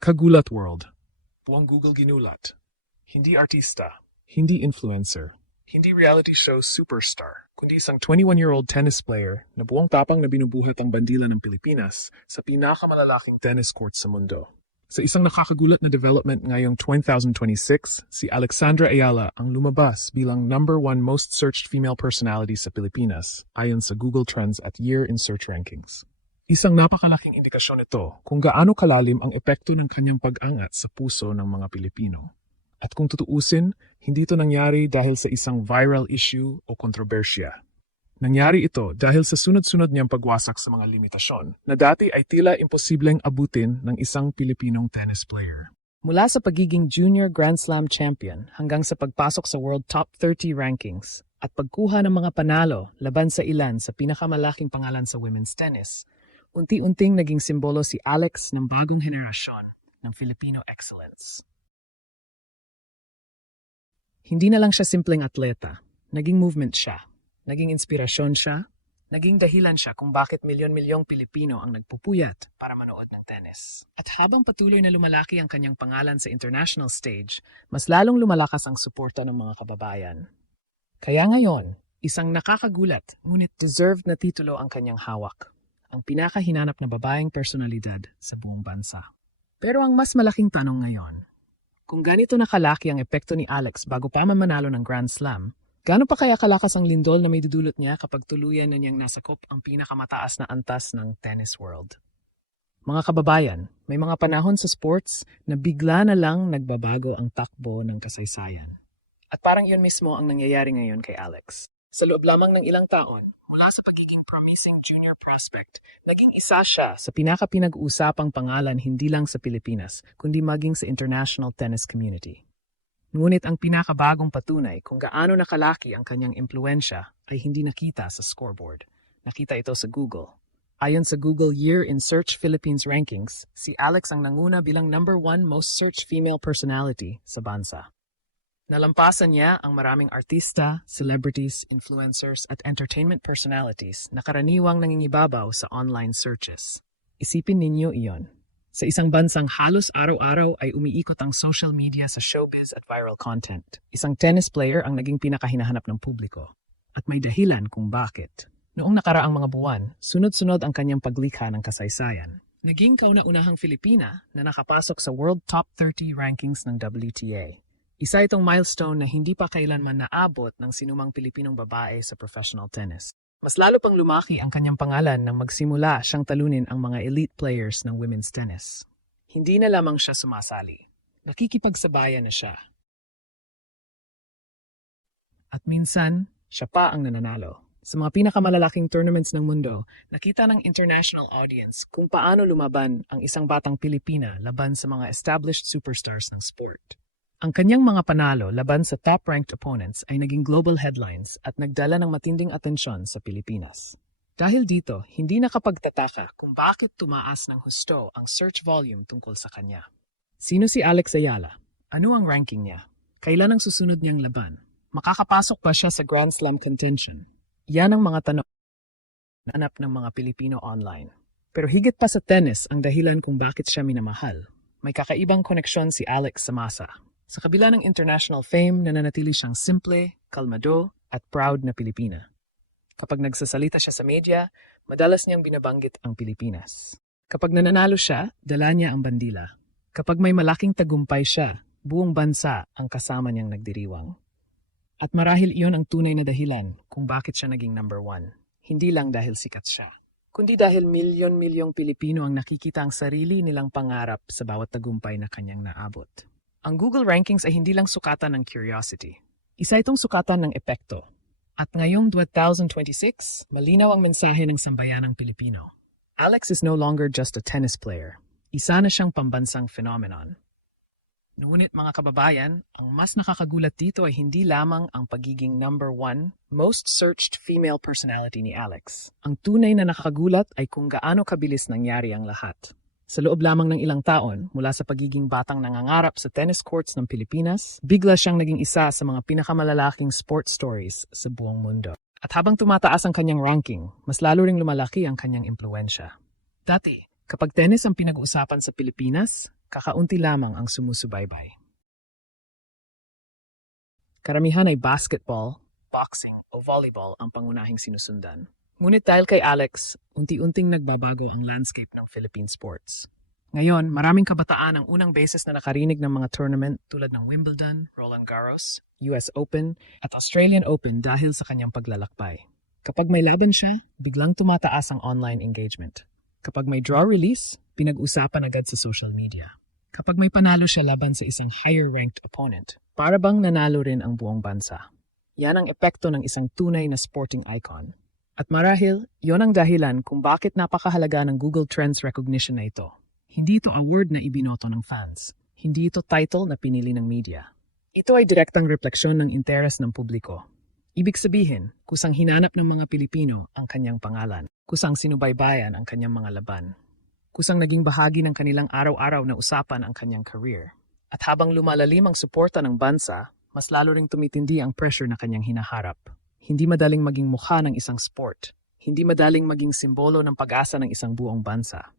Kagulat World. Buong Google ginulat. Hindi artista. Hindi influencer. Hindi reality show superstar. Kundi isang 21-year-old tennis player na buong tapang na binubuhat ang bandila ng Pilipinas sa pinakamalalaking tennis court sa mundo. Sa isang nakakagulat na development ngayong 2026, si Alexandra Ayala ang lumabas bilang #1 most searched female personality sa Pilipinas ayon sa Google Trends at Year in Search Rankings. Isang napakalaking indikasyon ito kung gaano kalalim ang epekto ng kanyang pag-angat sa puso ng mga Pilipino. At kung tutuusin, hindi ito nangyari dahil sa isang viral issue o kontrobersya. Nangyari ito dahil sa sunod-sunod niyang pagwasak sa mga limitasyon na dati ay tila imposibleng abutin ng isang Pilipinong tennis player. Mula sa pagiging junior Grand Slam champion hanggang sa pagpasok sa World Top 30 rankings at pagkuha ng mga panalo laban sa ilan sa pinakamalaking pangalan sa women's tennis, unti-unting naging simbolo si Alex ng bagong henerasyon ng Filipino excellence. Hindi na lang siya simpleng atleta, naging movement siya, naging inspirasyon siya, naging dahilan siya kung bakit milyon-milyong Pilipino ang nagpupuyat para manood ng tennis. At habang patuloy na lumalaki ang kanyang pangalan sa international stage, mas lalong lumalakas ang suporta ng mga kababayan. Kaya ngayon, isang nakakagulat ngunit deserved na titulo ang kanyang hawak. Ang pinakahinanap na babaeng personalidad sa buong bansa. Pero ang mas malaking tanong ngayon, kung ganito nakalaki ang epekto ni Alex bago pa manalo ng Grand Slam, gaano pa kaya kalakas ang lindol na may dudulot niya kapag tuluyan na niyang nasakop ang pinakamataas na antas ng tennis world? Mga kababayan, may mga panahon sa sports na bigla na lang nagbabago ang takbo ng kasaysayan. At parang iyon mismo ang nangyayari ngayon kay Alex. Sa loob lamang ng ilang taon, mula sa pagiging promising junior prospect, naging isa siya sa pinaka-pinag-usapang pangalan hindi lang sa Pilipinas, kundi maging sa international tennis community. Ngunit ang pinakabagong patunay kung gaano nakalaki ang kanyang impluensya ay hindi nakita sa scoreboard. Nakita ito sa Google. Ayon sa Google Year in Search Philippines rankings, si Alex ang nanguna bilang #1 most searched female personality sa bansa. Nalampasan niya ang maraming artista, celebrities, influencers at entertainment personalities na karaniwang nangingibabaw sa online searches. Isipin ninyo iyon. Sa isang bansang halos araw-araw ay umiikot ang social media sa showbiz at viral content. Isang tennis player ang naging pinakahinahanap ng publiko. At may dahilan kung bakit. Noong nakaraang mga buwan, sunod-sunod ang kanyang paglikha ng kasaysayan. Naging kauna-unahang Filipina na nakapasok sa World Top 30 rankings ng WTA. Isa itong milestone na hindi pa kailanman naabot ng sinumang Pilipinong babae sa professional tennis. Mas lalo pang lumaki ang kanyang pangalan nang magsimula siyang talunin ang mga elite players ng women's tennis. Hindi na lamang siya sumasali. Nakikipagsabayan na siya. At minsan, siya pa ang nananalo. Sa mga pinakamalalaking tournaments ng mundo, nakita ng international audience kung paano lumaban ang isang batang Pilipina laban sa mga established superstars ng sport. Ang kanyang mga panalo laban sa top-ranked opponents ay naging global headlines at nagdala ng matinding atensyon sa Pilipinas. Dahil dito, hindi nakapagtataka kung bakit tumaas ng husto ang search volume tungkol sa kanya. Sino si Alex Ayala? Ano ang ranking niya? Kailan ang susunod niyang laban? Makakapasok ba siya sa Grand Slam contention? Yan ang mga tanong na hanap ng mga Pilipino online. Pero higit pa sa tennis ang dahilan kung bakit siya minamahal. May kakaibang koneksyon si Alex sa masa. Sa kabila ng international fame, nananatili siyang simple, kalmado, at proud na Pilipina. Kapag nagsasalita siya sa media, madalas niyang binabanggit ang Pilipinas. Kapag nananalo siya, dala niya ang bandila. Kapag may malaking tagumpay siya, buong bansa ang kasama niyang nagdiriwang. At marahil iyon ang tunay na dahilan kung bakit siya naging #1. Hindi lang dahil sikat siya, kundi dahil milyon-milyong Pilipino ang nakikita ang sarili nilang pangarap sa bawat tagumpay na kanyang naabot. Ang Google rankings ay hindi lang sukatan ng curiosity. Isa itong sukatan ng epekto. At ngayong 2026, malinaw ang mensahe ng sambayanang Pilipino. Alex is no longer just a tennis player. Isa na siyang pambansang phenomenon. Ngunit mga kababayan, ang mas nakakagulat dito ay hindi lamang ang pagiging #1 most searched female personality ni Alex. Ang tunay na nakakagulat ay kung gaano kabilis nangyari ang lahat. Sa loob lamang ng ilang taon, mula sa pagiging batang nangangarap sa tennis courts ng Pilipinas, bigla siyang naging isa sa mga pinakamalalaking sports stories sa buong mundo. At habang tumataas ang kanyang ranking, mas lalo ring lumalaki ang kanyang impluensya. Dati, kapag tennis ang pinag-uusapan sa Pilipinas, kakaunti lamang ang sumusubaybay. Karamihan ay basketball, boxing o volleyball ang pangunahing sinusundan. Ngunit dahil kay Alex, unti-unting nagbabago ang landscape ng Philippine sports. Ngayon, maraming kabataan ang unang beses na nakarinig ng mga tournament tulad ng Wimbledon, Roland Garros, US Open at Australian Open dahil sa kanyang paglalakbay. Kapag may laban siya, biglang tumataas ang online engagement. Kapag may draw release, pinag-usapan agad sa social media. Kapag may panalo siya laban sa isang higher-ranked opponent, para bang nanalo rin ang buong bansa. Yan ang epekto ng isang tunay na sporting icon. At marahil, yon ang dahilan kung bakit napakahalaga ng Google Trends recognition na ito. Hindi ito award na ibinoto ng fans. Hindi ito title na pinili ng media. Ito ay direktang refleksyon ng interes ng publiko. Ibig sabihin, kusang hinanap ng mga Pilipino ang kanyang pangalan, kusang sinubaybayan ang kanyang mga laban, kusang naging bahagi ng kanilang araw-araw na usapan ang kanyang career. At habang lumalalim ang suporta ng bansa, mas lalo ring tumitindi ang pressure na kanyang hinaharap. Hindi madaling maging mukha ng isang sport. Hindi madaling maging simbolo ng pag-asa ng isang buong bansa.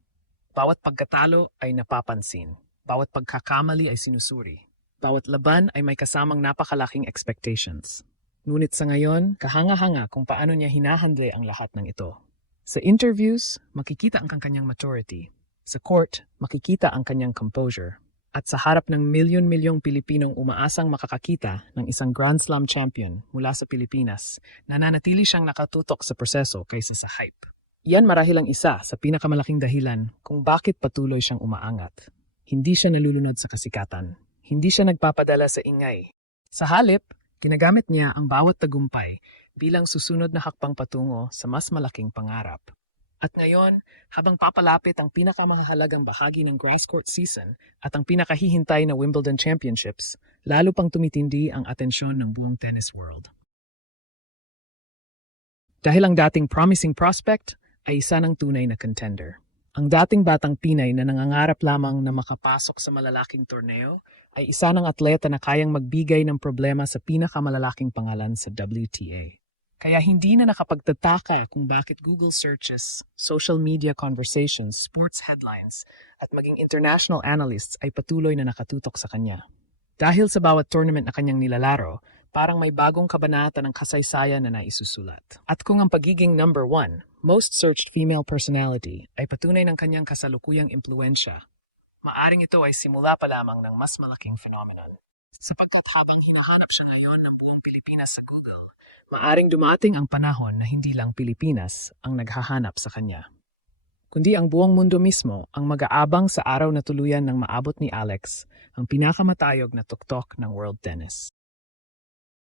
Bawat pagkatalo ay napapansin. Bawat pagkakamali ay sinusuri. Bawat laban ay may kasamang napakalaking expectations. Ngunit sa ngayon, kahanga-hanga kung paano niya hinahandle ang lahat ng ito. Sa interviews, makikita ang kanyang maturity. Sa court, makikita ang kanyang composure. At sa harap ng milyon-milyong Pilipinong umaasang makakakita ng isang Grand Slam champion mula sa Pilipinas, nananatili siyang nakatutok sa proseso kaysa sa hype. Iyan marahil ang isa sa pinakamalaking dahilan kung bakit patuloy siyang umaangat. Hindi siya nalulunod sa kasikatan. Hindi siya nagpapadala sa ingay. Sa halip, ginagamit niya ang bawat tagumpay bilang susunod na hakbang patungo sa mas malaking pangarap. At ngayon, habang papalapit ang pinakamahalagang bahagi ng grass court season at ang pinakahihintay na Wimbledon Championships, lalo pang tumitindi ang atensyon ng buong tennis world. Dahil ang dating promising prospect ay isa ng tunay na contender. Ang dating batang Pinay na nangangarap lamang na makapasok sa malalaking torneo ay isa ng atleta na kayang magbigay ng problema sa pinakamalalaking pangalan sa WTA. Kaya hindi na nakapagtataka kung bakit Google searches, social media conversations, sports headlines, at maging international analysts ay patuloy na nakatutok sa kanya. Dahil sa bawat tournament na kanyang nilalaro, parang may bagong kabanata ng kasaysayan na naisusulat. At kung ang pagiging number 1, most searched female personality, ay patunay ng kanyang kasalukuyang impluensya, maaring ito ay simula pa lamang ng mas malaking phenomenon. Sapagkat habang hinahanap siya ngayon ng buong Pilipinas sa Google, maaring dumating ang panahon na hindi lang Pilipinas ang naghahanap sa kanya, kundi ang buong mundo mismo ang mag-aabang sa araw na tuluyan ng maabot ni Alex ang pinakamatayog na tuktok ng world tennis.